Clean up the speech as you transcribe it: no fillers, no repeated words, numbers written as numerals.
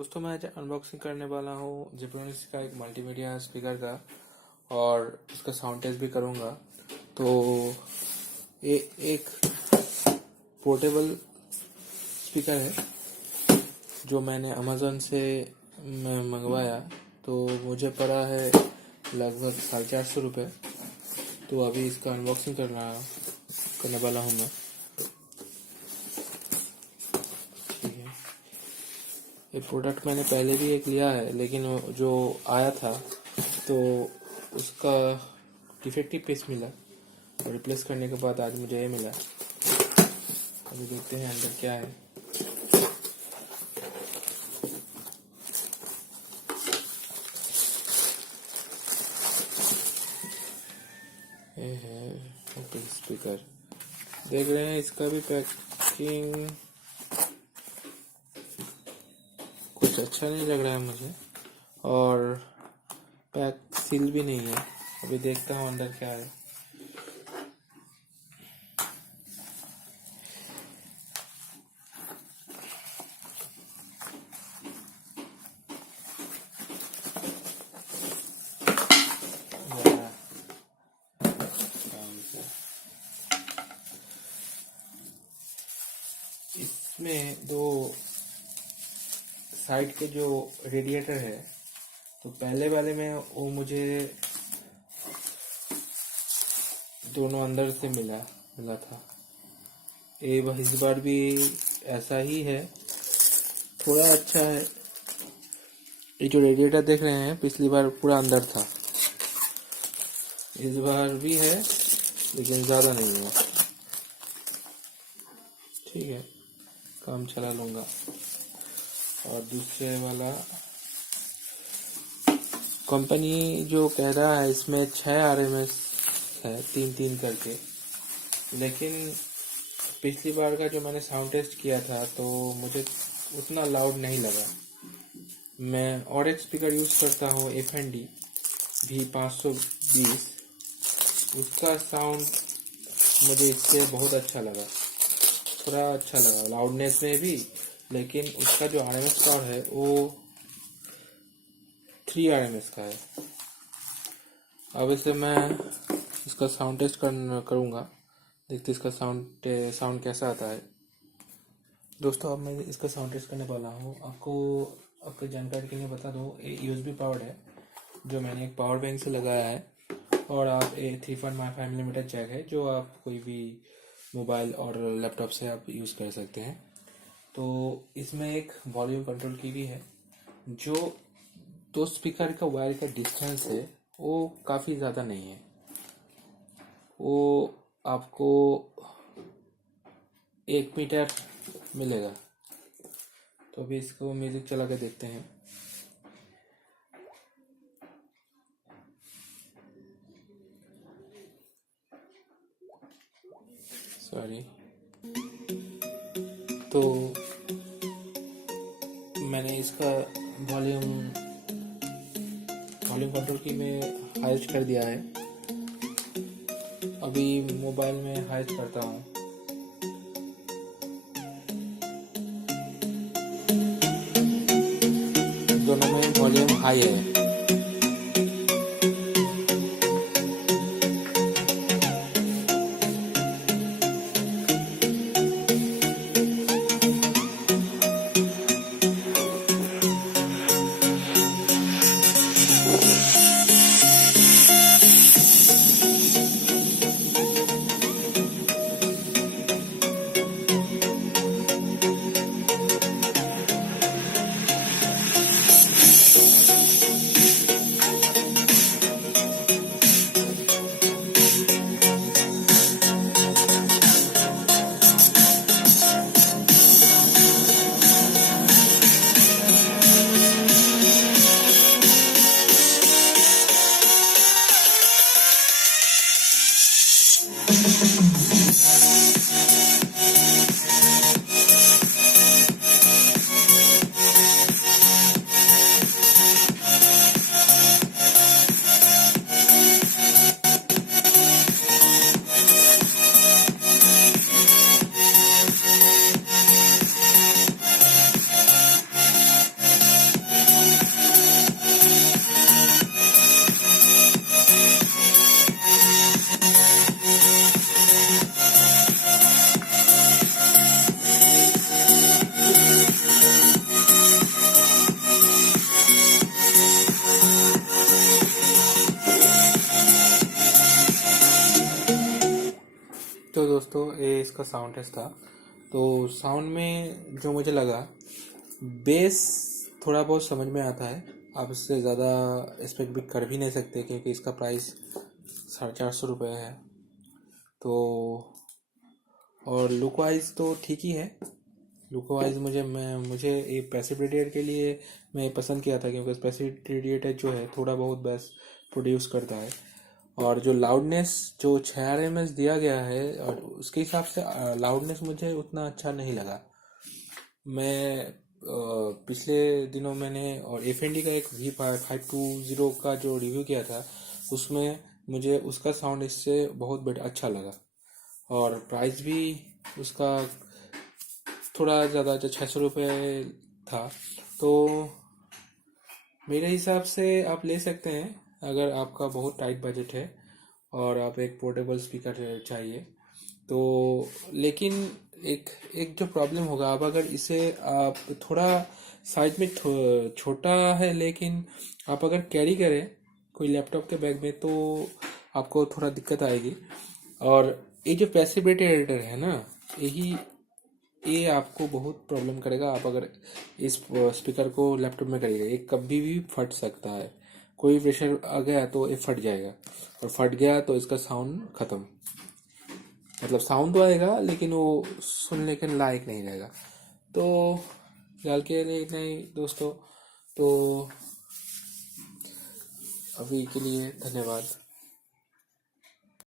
दोस्तों मैं आज अनबॉक्सिंग करने वाला हूँ जेब्रोनिक्स का एक मल्टीमीडिया स्पीकर का और उसका साउंड टेस्ट भी करूँगा। तो ये एक पोर्टेबल स्पीकर है जो मैंने अमेज़न से मंगवाया। तो मुझे पड़ा है लगभग 450 रुपये। तो अभी इसका अनबॉक्सिंग करने वाला हूँ मैं। ये प्रोडक्ट मैंने पहले भी एक लिया है, लेकिन जो आया था तो उसका डिफेक्टिव पीस मिला और रिप्लेस करने के बाद आज मुझे ये मिला। अभी देखते हैं अंदर क्या है। ये है ओपन स्पीकर, देख रहे हैं। इसका भी पैकिंग कुछ अच्छा नहीं लग रहा है मुझे और पैक सील भी नहीं है। अभी देखता हूँ अंदर क्या है। इसमें दो साइड के जो रेडिएटर है, तो पहले वाले में वो मुझे दोनों अंदर से मिला था। इस बार भी ऐसा ही है, थोड़ा अच्छा है। ये जो रेडिएटर देख रहे हैं पिछली बार पूरा अंदर था, इस बार भी है लेकिन ज़्यादा नहीं है। ठीक है, काम चला लूँगा। और दूसरे वाला कंपनी जो कह रहा है इसमें 6 RMS है, 3-3 करके। लेकिन पिछली बार का जो मैंने साउंड टेस्ट किया था तो मुझे उतना लाउड नहीं लगा। मैं और एक स्पीकर यूज़ करता हूँ FND V520, उसका साउंड मुझे इससे बहुत अच्छा लगा, थोड़ा अच्छा लगा लाउडनेस में भी। लेकिन उसका जो RMS पावर है वो 3 RMS का है। अब इसे मैं इसका साउंड टेस्ट करूँगा, देखते इसका साउंड कैसा आता है। दोस्तों अब मैं इसका साउंड टेस्ट करने वाला हूँ। आपको जानकारी के लिए बता दूँ, ये USB पावर्ड है जो मैंने एक पावर बैंक से लगाया है। और आप ये 3.5mm जैक है जो आप कोई भी मोबाइल और लैपटॉप से आप यूज़ कर सकते हैं। तो इसमें एक वॉल्यूम कंट्रोल की भी है। जो दो स्पीकर का वायर का डिस्टेंस है वो काफ़ी ज़्यादा नहीं है, वो आपको 1 मीटर मिलेगा। तो अभी इसको म्यूज़िक चला के देखते हैं। सॉरी। तो मैंने इसका वॉल्यूम कंट्रोल की में हाइस्ट कर दिया है। अभी मोबाइल में हाइस्ट करता हूँ। दोनों में वॉल्यूम हाई है। इसका साउंड टेस्ट था। तो साउंड में जो मुझे लगा, बेस थोड़ा बहुत समझ में आता है, आप इससे ज़्यादा एक्सपेक्ट भी कर भी नहीं सकते क्योंकि इसका प्राइस 450 है। तो और लुक वाइज तो ठीक ही है। लुक वाइज मुझे ये पैसिव रेडिएटर के लिए मैं पसंद किया था क्योंकि पैसिव रेडिएटर जो है थोड़ा बहुत बेस प्रोड्यूस करता है। और जो लाउडनेस जो 6 RMS दिया गया है और उसके हिसाब से लाउडनेस मुझे उतना अच्छा नहीं लगा। मैं पिछले दिनों मैंने और एफ का एक V520 का जो रिव्यू किया था, उसमें मुझे उसका साउंड इससे बहुत अच्छा लगा। और प्राइस भी उसका थोड़ा ज़्यादा, जो 600 था। तो मेरे हिसाब से आप ले सकते हैं अगर आपका बहुत टाइट बजट है और आप एक पोर्टेबल स्पीकर चाहिए तो। लेकिन एक एक जो प्रॉब्लम होगा, आप अगर इसे आप थोड़ा साइज में छोटा है, लेकिन आप अगर कैरी करें कोई लैपटॉप के बैग में तो आपको थोड़ा दिक्कत आएगी। और ये जो पैसिव रेडिएटर है ना, ये आपको बहुत प्रॉब्लम करेगा। आप अगर इस स्पीकर को लैपटॉप में करिएगा, ये कभी भी फट सकता है। कोई प्रेशर आ गया तो ये फट जाएगा, और फट गया तो इसका साउंड ख़त्म। मतलब साउंड तो आएगा लेकिन वो सुनने के लायक नहीं रहेगा। तो फिलहाल के लिए इतना ही दोस्तों। तो अभी के लिए धन्यवाद।